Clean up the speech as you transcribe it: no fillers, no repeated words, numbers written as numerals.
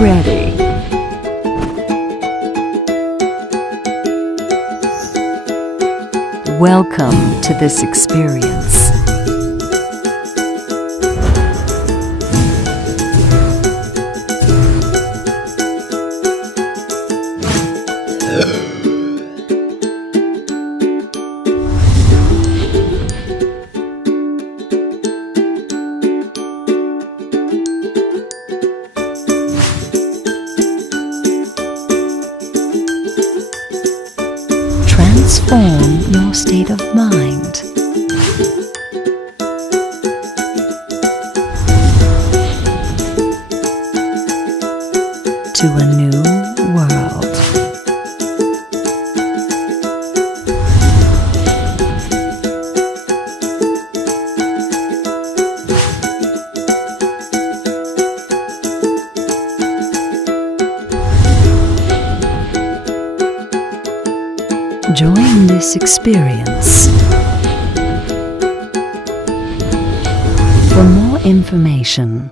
ready. Welcome to this experience. Transform your state of mind. To a new world. Join this experience. For more information,